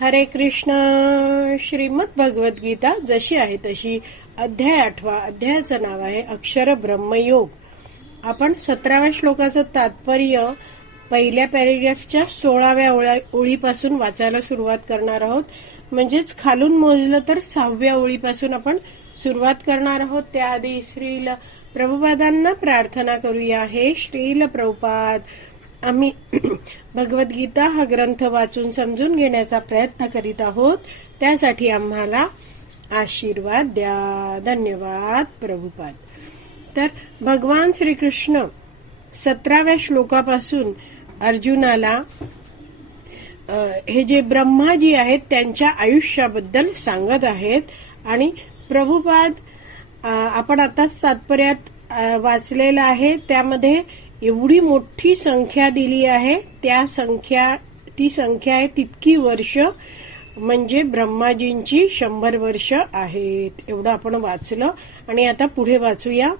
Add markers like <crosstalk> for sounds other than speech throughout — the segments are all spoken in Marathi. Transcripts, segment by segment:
हरे कृष्ण श्रीमद भगवत गीता जशी आहे तशी अध्याय आठवा अध्यायाचं नाव आहे अक्षर ब्रह्मयोग आपण सतराव्या श्लोकाचं तात्पर्य पहिल्या पॅरेग्राफच्या सोळाव्या ओळा- ओळीपासून वाचायला सुरुवात करणार आहोत. म्हणजेच खालून मोजलं तर सहाव्या ओळीपासून आपण सुरुवात करणार आहोत. त्याआधी श्रील प्रभुपादांना प्रार्थना करूया. हे श्रील प्रभुपाद आम्ही <clears throat> भगवद्गीता हा ग्रंथ वाचून समजून घेण्याचा प्रयत्न करीत आहोत. त्यासाठी आम्हाला आशीर्वाद द्या. धन्यवाद प्रभुपाद. तर भगवान श्रीकृष्ण सतराव्या श्लोकापासून अर्जुनाला हे जे ब्रह्माजी आहेत त्यांच्या आयुष्याबद्दल सांगत आहेत. आणि प्रभुपाद आपण आताच तात्पर्यात वाचलेलं आहे. त्यामध्ये एवढी मोठी संख्या दिली आहे त्या संख्या ती संख्या आहे तितकी वर्ष म्हणजे ब्रह्माजींची शंभर वर्ष आहेत. एवढं आपण वाचलं. आणि आता पुढे वाचूया.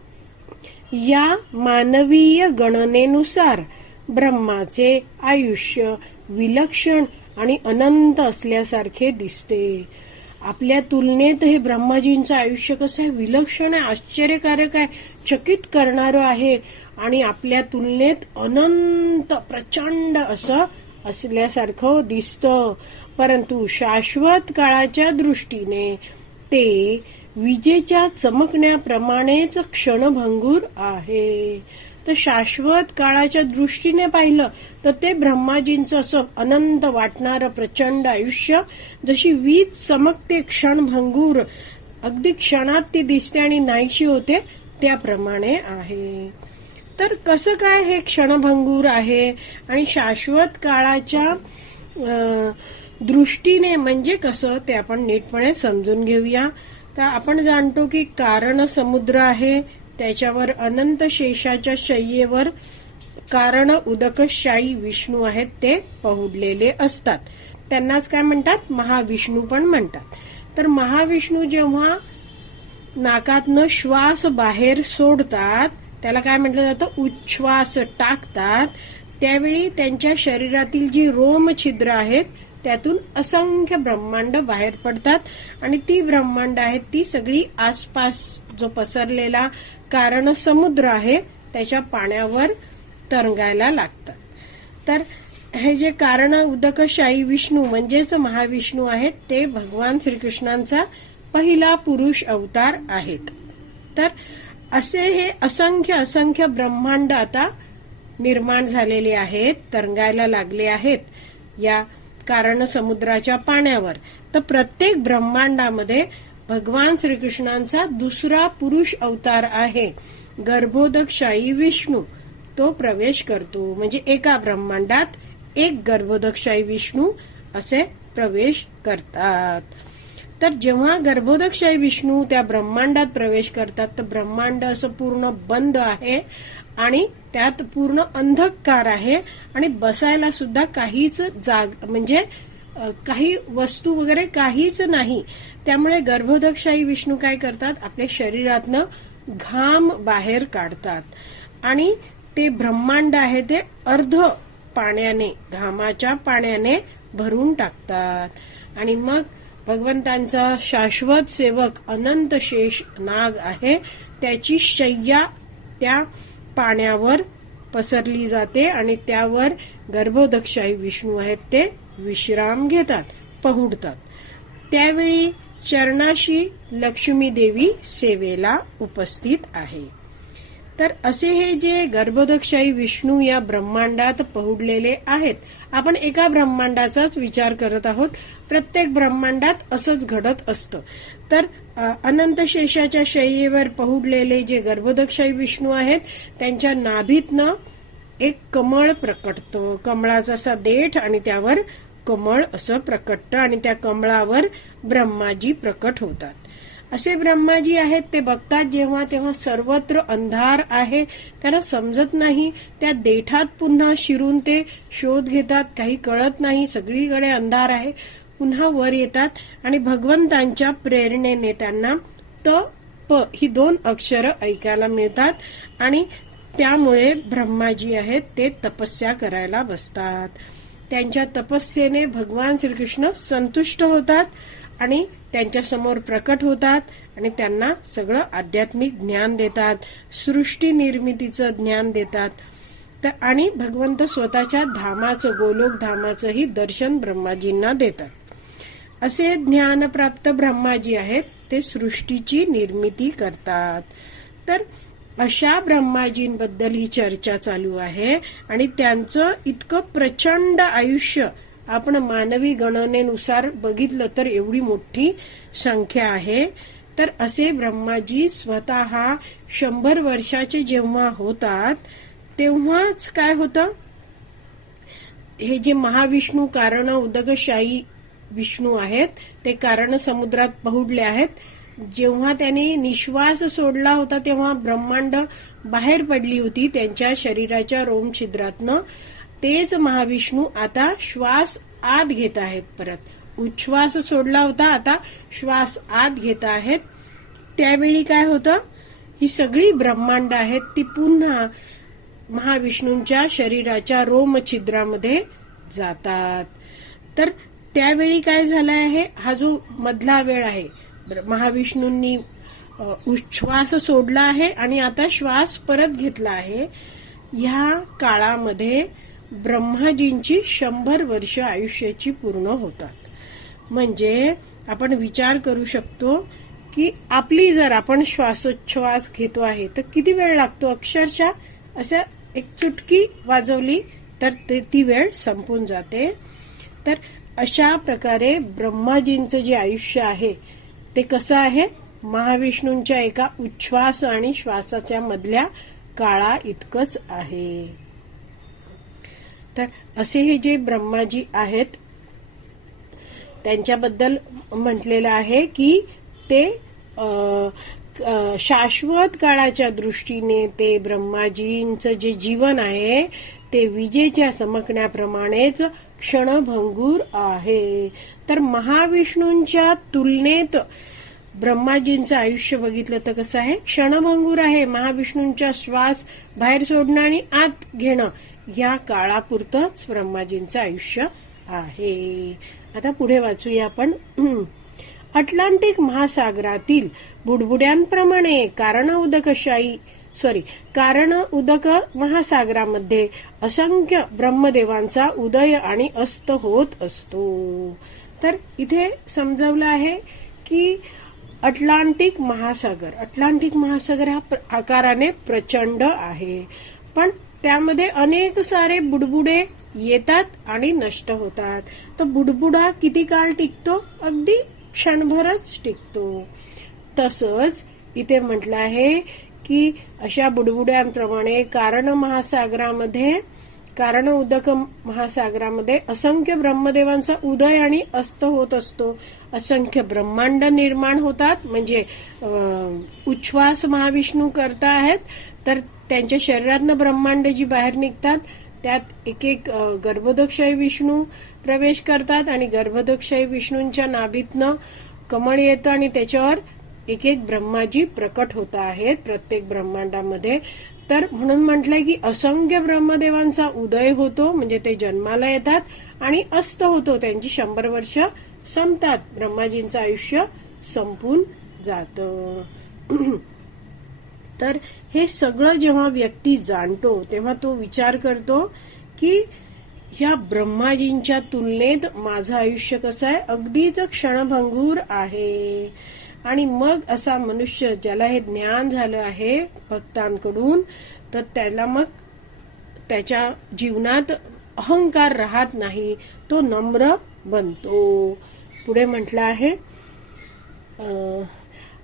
या मानवीय गणनेनुसार ब्रह्माचे आयुष्य विलक्षण आणि अनंत असल्यासारखे दिसते. आपल्या तुलनेत हे ब्रह्माजींचं आयुष्य कसं आहे? विलक्षण आहे आश्चर्यकारक आहे चकित करणारं आहे. आणि आपल्या तुलनेत अनंत प्रचंड असं असल्यासारखं दिसतं. परंतु शाश्वत काळाच्या दृष्टीने ते विजेच्या चमकण्याप्रमाणेच क्षणभंगूर आहे. तर शाश्वत काळाच्या दृष्टीने पाहिलं तर ते ब्रह्माजींचं असं अनंत वाटणारं प्रचंड आयुष्य जशी वीज चमकते क्षणभंगूर अगदी क्षणात ती दिसते आणि नाहीशी होते त्याप्रमाणे आहे. तर कसं काय हे क्षणभंगूर आहे? आणि शाश्वत काळाच्या दृष्टीने म्हणजे कसं? ते आपण नीटपणे समजून घेऊया. तर आपण जाणतो की कारण समुद्र आहे त्याच्यावर अनंत शेषाच्या शय्येवर कारण उदकशाही विष्णू आहेत ते पहुडलेले असतात. त्यांनाच काय म्हणतात? महाविष्णू पण म्हणतात. तर महाविष्णू जेव्हा नाकातनं श्वास बाहेर सोडतात त्याला काय म्हटलं जातं? उच्छ्वास टाकतात. त्यावेळी त्यांच्या शरीरातील जी रोम छिद्र आहेत त्यातून असंख्य ब्रह्मांड बाहेर पडतात. आणि ती ब्रह्मांड आहेत ती सगळी आसपास जो पसरलेला कारण समुद्र आहे त्याच्या पाण्यावर तरंगायला लागतात. तर हे जे कारण उदकशाही विष्णू म्हणजेच महाविष्णू आहेत ते भगवान श्रीकृष्णांचा पहिला पुरुष अवतार आहेत. तर असे हे असंख्य असंख्य ब्रह्मांड आता निर्माण झालेले आहेत तरंगायला लागले आहेत या कारण समुद्राच्या पाण्यावर. तर प्रत्येक ब्रह्मांडामध्ये भगवान श्रीकृष्णांचा दुसरा पुरुष अवतार आहे. गर्भोदकशाही विष्णू. तो प्रवेश करतो. म्हणजे एका ब्रह्मांडात एक गर्भोदकशाही विष्णू असे प्रवेश करतात. तर जेव्हा गर्भोदकशाही विष्णू त्या ब्रह्मांडात प्रवेश करतात तर ब्रह्मांड असं पूर्ण बंद आहे आणि त्यात पूर्ण अंधकार आहे आणि बसायला सुद्धा काहीच जाग म्हणजे काही वस्तू वगैरे काहीच नाही. त्यामुळे गर्भोदकशाही विष्णू काय करतात? आपल्या शरीरातनं घाम बाहेर काढतात. आणि ते ब्रह्मांड आहे ते अर्ध पाण्याने घामाच्या पाण्याने भरून टाकतात. आणि मग भगवंतांचा शाश्वत सेवक अनंत शेष नाग आहे. त्याची शय्या त्या पाण्यावर पसरली जाते आणि त्यावर गर्भोदकशाही विष्णू आहेत ते विश्राम घेतात पहुडतात. त्यावेळी चरणाशी लक्ष्मी देवी सेवेला उपस्थित आहे. तर असे हे जे गर्भोदकशाही विष्णू या ब्रह्मांडात पहुडलेले आहेत आपण एका ब्रह्मांडाचाच विचार करत आहोत. प्रत्येक ब्रह्मांडात असंच घडत असतं. तर अनंत शेषाच्या शय्येवर पहुडलेले जे गर्भोदकशाही विष्णू आहेत त्यांच्या नाभीतनं एक कमळ प्रकटतं. कमळाचा असा देठ आणि त्यावर कमळ असं प्रकटतं आणि त्या कमळावर ब्रह्माजी प्रकट होतात. असे ब्रह्माजी आहेत ते बघतात जेव्हा तेव्हा सर्वत्र अंधार आहे त्यांना समजत नाही त्या देठात पुन्हा शिरून ते शोध घेतात काही कळत नाही सगळीकडे अंधार आहे. पुन्हा वर येतात आणि भगवंतांच्या प्रेरणेने त्यांना त प ही दोन अक्षरं ऐकायला मिळतात आणि त्यामुळे ब्रह्माजी आहेत ते तपस्या करायला बसतात. त्यांच्या तपस्येने भगवान श्रीकृष्ण संतुष्ट होतात आणि त्यांच्यासमोर प्रकट होतात आणि त्यांना सगळं आध्यात्मिक ज्ञान देतात सृष्टी निर्मितीचं ज्ञान देतात. तर आणि भगवंत स्वतःच्या धामाचं गोलोक धामाचंही दर्शन ब्रह्माजींना देतात. असे ज्ञानप्राप्त ब्रह्माजी आहेत ते सृष्टीची निर्मिती करतात. तर अशा ब्रह्माजींबद्दल ही चर्चा चालू आहे आणि त्यांचं इतकं प्रचंड आयुष्य आपण मानवी गणनेनुसार बघितलं तर एवढी मोठी संख्या आहे. तर असे ब्रह्माजी स्वतः शंभर वर्षाचे जेव्हा होतात तेव्हाच काय होतं? हे जे महाविष्णू कारण उदकशाही विष्णू आहेत ते कारण समुद्रात पहुडले आहेत. जेव्हा त्यांनी निश्वास सोडला होता तेव्हा ब्रह्मांड बाहेर पडली होती त्यांच्या शरीराच्या रोम छिद्रातनं. तेच महाविष्णू आता श्वास आत घेत आहेत परत. उच्छ्वास सोडला होता आता श्वास आत घेत आहेत. त्यावेळी काय होतं? ही सगळी ब्रह्मांड आहेत ती पुन्हा महाविष्णूंच्या शरीराच्या रोम छिद्रामध्ये जातात. तर त्यावेळी काय झालं आहे? हा जो मधला वेळ आहे महाविष्णूंनी श्वास उच्छ्वास सोडला आहे आणि आता श्वास परत घेतला आहे. ह्या काळामध्ये ब्रह्माजींची शंभर वर्ष आयुष्याची पूर्ण होतात. म्हणजे आपण विचार करू शकतो की आपली जर आपण श्वासोच्छ्वास घेतो आहे तर किती वेळ लागतो अक्षरशः? असं एक चुटकी वाजवली तर ते ती वेळ संपून जाते. तर अशा प्रकारे ब्रह्माजींचं जे आयुष्य आहे ते कसं आहे? महाविष्णूंच्या एका उच्छ्वास आणि श्वासाच्या मधल्या काळा इतकंच आहे. तर असे हे जे ब्रह्माजी आहेत त्यांच्याबद्दल म्हटलेलं आहे की ते अ, शाश्वत काळाच्या दृष्टीने ते ब्रह्माजींचं जे जीवन आहे ते विजेच्या चमकण्याप्रमाणेच क्षणभंगूर आहे. तर महाविष्णूंच्या तुलनेत ब्रह्माजींचं आयुष्य बघितलं तर कसं आहे? क्षणभंगूर आहे. महाविष्णूंच्या श्वास बाहेर सोडणं आणि आत घेणं या काळापुरतंच ब्रह्माजींचं आयुष्य आहे. आता पुढे वाचूया आपण. अटलांटिक महासागरातील बुडबुड्यांप्रमाणे कारण उदकशाही सॉरी कारण उदक महासागरामध्ये असंख्य ब्रह्मदेवांचा उदय आणि अस्त होत असतो. तर इथे समजवलं आहे की अटलांटिक महासागर अटलांटिक महासागर हा प्र- आकाराने प्रचंड आहे. पण त्यामध्ये अनेक सारे बुडबुडे येतात आणि नष्ट होतात. तर बुडबुडा किती काळ टिकतो? अगदी क्षणभरच टिकतो. तसंच इथे म्हटलं आहे की अशा बुडबुड्यांप्रमाणे कारण महासागरामध्ये कारण उदक महासागरामध्ये असंख्य ब्रह्मदेवांचा उदय आणि अस्त होत असतो. असंख्य ब्रह्मांड निर्माण होतात. म्हणजे उच्छ्वास महाविष्णू करता आहेत तर त्यांच्या शरीरातनं ब्रह्मांड जी बाहेर निघतात त्यात एक एक अं, विष्णू प्रवेश करतात आणि गर्भोदकशाही विष्णूंच्या नाभीतनं कमळ येतं आणि त्याच्यावर एक एक ब्रह्माजी प्रकट होत आहेत प्रत्येक ब्रह्मांडामध्ये. तर म्हणून म्हटलंय की असंख्य ब्रह्मदेवांचा उदय होतो म्हणजे ते जन्माला येतात आणि अस्त होतो. त्यांची शंभर वर्ष संपतात. ब्रह्माजींचं आयुष्य संपून जातं. <clears throat> तर हे सगळं जेव्हा व्यक्ती जाणतो तेव्हा तो विचार करतो की ह्या ब्रह्माजींच्या तुलनेत माझं आयुष्य कसं आहे? अगदीच क्षणभंगूर आहे. आणि मग असा मनुष्य ज्याला हे ज्ञान झालं आहे भक्तांकडून तर त्याला मग त्याच्या जीवनात अहंकार राहत नाही तो नम्र बनतो. पुढे म्हटलं आहे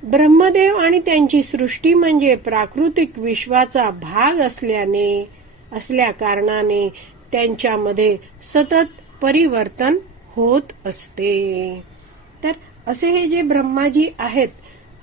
ब्रह्मदेव आणि त्यांची सृष्टी म्हणजे प्राकृतिक विश्वाचा भाग असल्याने असल्या कारणाने त्यांच्यामध्ये सतत परिवर्तन होत असते. तर असे हे जे ब्रह्माजी आहेत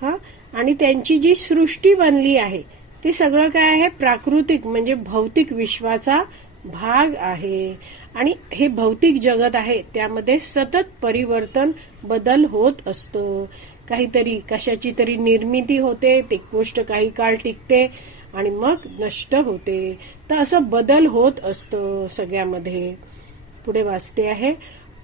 हा आणि त्यांची जी सृष्टी बनली आहे ते सगळं काय आहे? प्राकृतिक म्हणजे भौतिक विश्वाचा भाग आहे. आणि हे भौतिक जगत आहे त्यामध्ये सतत परिवर्तन बदल होत असतो. काहीतरी कशाची तरी निर्मिती होते ती गोष्ट काही काळ टिकते आणि मग नष्ट होते. तर असं बदल होत असतं सगळ्यामध्ये. पुढे वाचते आहे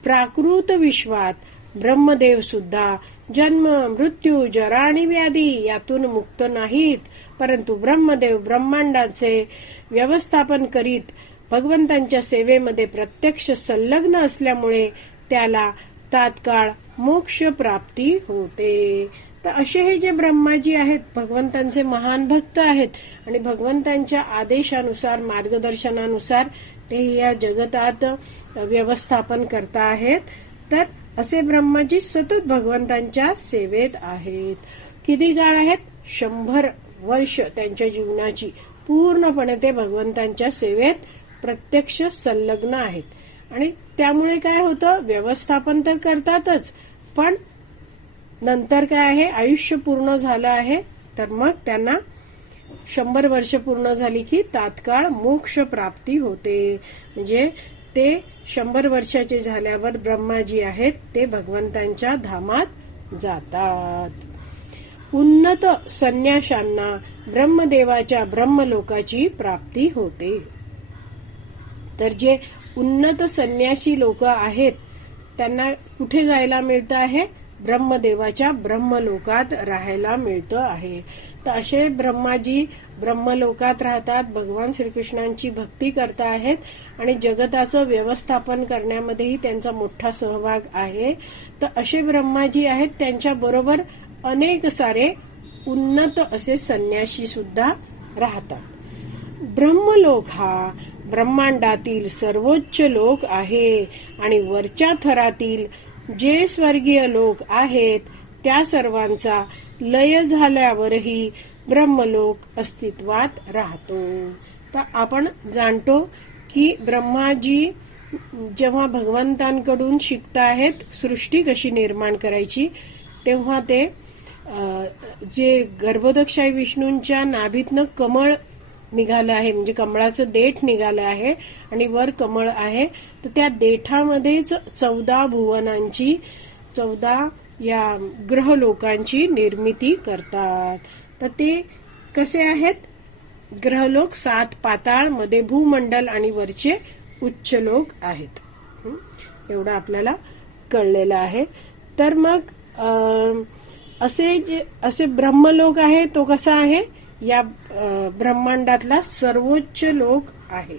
प्राकृत विश्वात ब्रह्मदेव सुद्धा जन्म मृत्यू जरा आणि व्याधी यातून मुक्त नाहीत. परंतु ब्रह्मदेव ब्रह्मांडाचे व्यवस्थापन करीत भगवंतांच्या सेवेमध्ये प्रत्यक्ष संलग्न असल्यामुळे त्याला तात्काळ मोक्ष प्राप्ती होते. तर असे हे जे ब्रह्माजी आहेत भगवंतांचे महान भक्त आहेत आणि भगवंतांच्या आदेशानुसार मार्गदर्शनानुसार ते या जगतात व्यवस्थापन करता आहेत. तर असे ब्रह्माजी सतत भगवंतांच्या सेवेत आहेत. किती काळ आहेत? शंभर वर्ष त्यांच्या जीवनाची. पूर्णपणे ते भगवंतांच्या सेवेत प्रत्यक्ष संलग्न आहेत. आणि त्यामुळे काय होतं? व्यवस्थापन तर करतातच पण नंतर काय आहे? आयुष्य पूर्ण झालं आहे. तर मग त्यांना शंभर वर्ष पूर्ण झाली की तात्काळ मोक्ष प्राप्ती होते. म्हणजे ते शंभर वर्षाचे झाल्यावर ब्रह्माजी आहेत ते भगवंतांच्या धामात जातात. उन्नत संन्याशांना ब्रह्मदेवाच्या ब्रह्मलोकाची प्राप्ती होते. तर जे उन्नत संन्यासी लोक आहेत त्यांना कुठे जायला मिळतं आहे? ब्रह्मदेवाच्या ब्रह्मलोकात राहायला मिळतं आहे. तर असे ब्रह्माजी ब्रह्मलोकात राहतात भगवान श्रीकृष्णांची भक्ती करता आहेत आणि जगताचं व्यवस्थापन करण्यामध्येही त्यांचा मोठा सहभाग आहे. तर असे ब्रह्माजी आहेत त्यांच्या बरोबर अनेक सारे उन्नत असे संन्याशी सुद्धा राहतात. ब्रह्मलोक हा ब्रह्मांडातील सर्वोच्च लोक आहे आणि वरच्या थरातील जे स्वर्गीय लोक आहेत त्या सर्वांचा लय झाल्यावरही ब्रह्मलोक अस्तित्वात राहतो. तर आपण जाणतो की ब्रह्माजी जेव्हा भगवंतांकडून शिकताहेत सृष्टी कशी निर्माण करायची तेव्हा ते जे गर्भदक्षाई विष्णूंच्या नाभीतनं कमळ निघालं आहे. म्हणजे कमळाचं देठ निघालं आहे आणि वर कमळ आहे. तर त्या देठामध्येच चौदा भुवनांची चौदा या ग्रह लोकांची निर्मिती करतात. तर ते कसे आहेत? ग्रहलोक सात पाताळमध्ये भूमंडल आणि वरचे उच्च लोक आहेत. एवढं आपल्याला कळलेलं आहे. तर मग असे जे असे ब्रह्मलोक आहे तो कसा आहे? या ब्रह्मांडातला सर्वोच्च लोक आहे.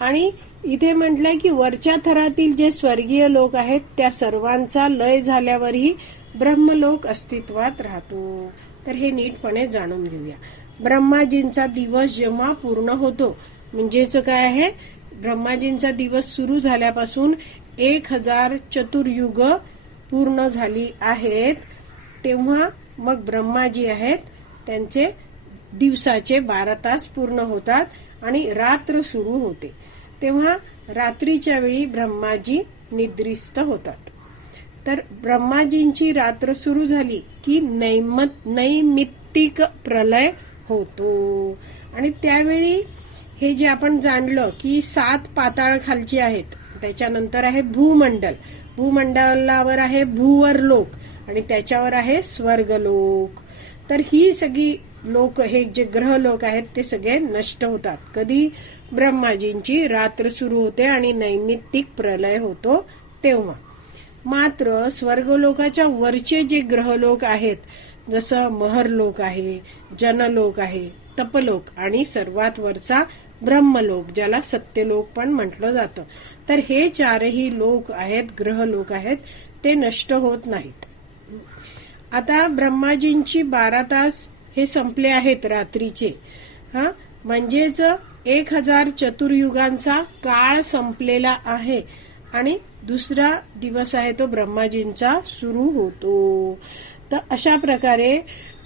आणि इथे म्हटलंय की वरच्या थरातील जे स्वर्गीय लोक आहेत त्या सर्वांचा लय झाल्यावरही ब्रह्मलोक अस्तित्वात राहतो. तर हे नीटपणे जाणून घेऊया. ब्रह्माजींचा दिवस जेव्हा पूर्ण होतो म्हणजेच काय आहे? ब्रह्माजींचा दिवस सुरू झाल्यापासून एक हजार चतुर्युग पूर्ण झाली आहेत. तेव्हा मग ब्रह्माजी आहेत त्यांचे दिवसाचे बारा तास पूर्ण होतात आणि रात्र सुरू होते. तेव्हा रात्रीच्या वेळी ब्रह्माजी निद्रिस्त होतात. तर ब्रह्माजींची रात्र सुरू झाली की नैमत नैमित्तिक प्रलय होतो. आणि त्यावेळी हे जे आपण जाणलं की सात पाताळ खालची आहेत त्याच्यानंतर आहे भूमंडल. भूमंडलावर आहे भूवर लोक आणि त्याच्यावर आहे स्वर्गलोक. तर ही सगळी लोक हे जे ग्रह लोक आहेत ते सगळे नष्ट होतात. कधी ब्रह्माजींची रात्र सुरू होते आणि नैमित्तिक प्रलय होतो तेव्हा. मात्र स्वर्गलोकाच्या वरचे जे ग्रहलोक आहेत जसं महरलोक आहे जनलोक आहे तपलोक आणि सर्वात वरचा ब्रह्मलोक ज्याला सत्यलोक पण म्हटलं जातं. तर हे चारही लोक आहेत ग्रहलोक आहेत ते नष्ट होत नाहीत. आता ब्रह्माजींची बारा तास हे संपले आहेत रात्रीचे. हा? म्हणजेच एक हजार चतुर्युगांचा काळ संपलेला आहे आणि दुसरा दिवस आहे तो ब्रह्माजींचा सुरू होतो. तर अशा प्रकारे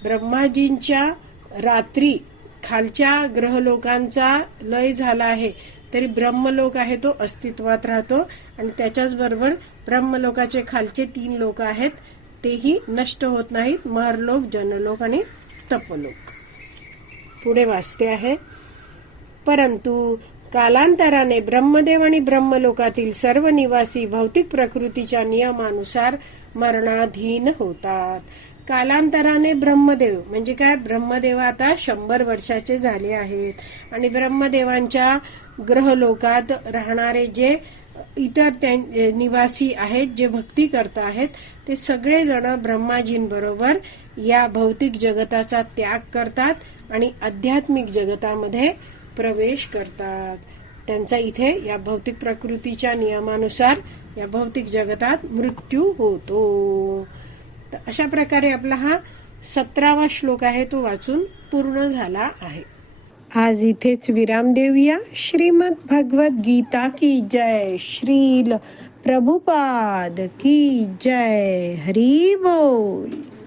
ब्रह्माजींच्या रात्री खालच्या ग्रहलोकांचा लय झाला आहे. तरी ब्रह्मलोक आहे तो अस्तित्वात राहतो आणि त्याच्याच बरोबर ब्रह्मलोकाचे खालचे तीन लोक आहेत तेही नष्ट होत नाहीत. महरलोक जनलोक आणि तपलोक. पुढे वाचते आहे परंतु कालांतराने ब्रह्मदेव आणि ब्रह्मलोकातील सर्व निवासी भौतिक प्रकृतीच्या नियमानुसार मरणाधीन होतात. कालांतराने ब्रह्मदेव म्हणजे काय? ब्रह्मदेव आता शंभर वर्षाचे झाले आहेत आणि ब्रह्मदेवांच्या ग्रहलोकात राहणारे जे इतर निवासी आहेत जे भक्ती करत आहेत ते सगळेजण ब्रह्माजींबरोबर या भौतिक जगताचा त्याग करतात आणि आध्यात्मिक जगतामध्ये प्रवेश करतात. त्यांचा इथे या भौतिक प्रकृतीच्या नियमानुसार या भौतिक जगतात मृत्यू होतो. तर अशा प्रकारे आपला हा सतरावा श्लोक आहे तो वाचून पूर्ण झाला आहे. आज इथेच विराम देऊया. श्रीमद भगवत गीता की जय. श्रील प्रभुपाद की जय. हरी बोल.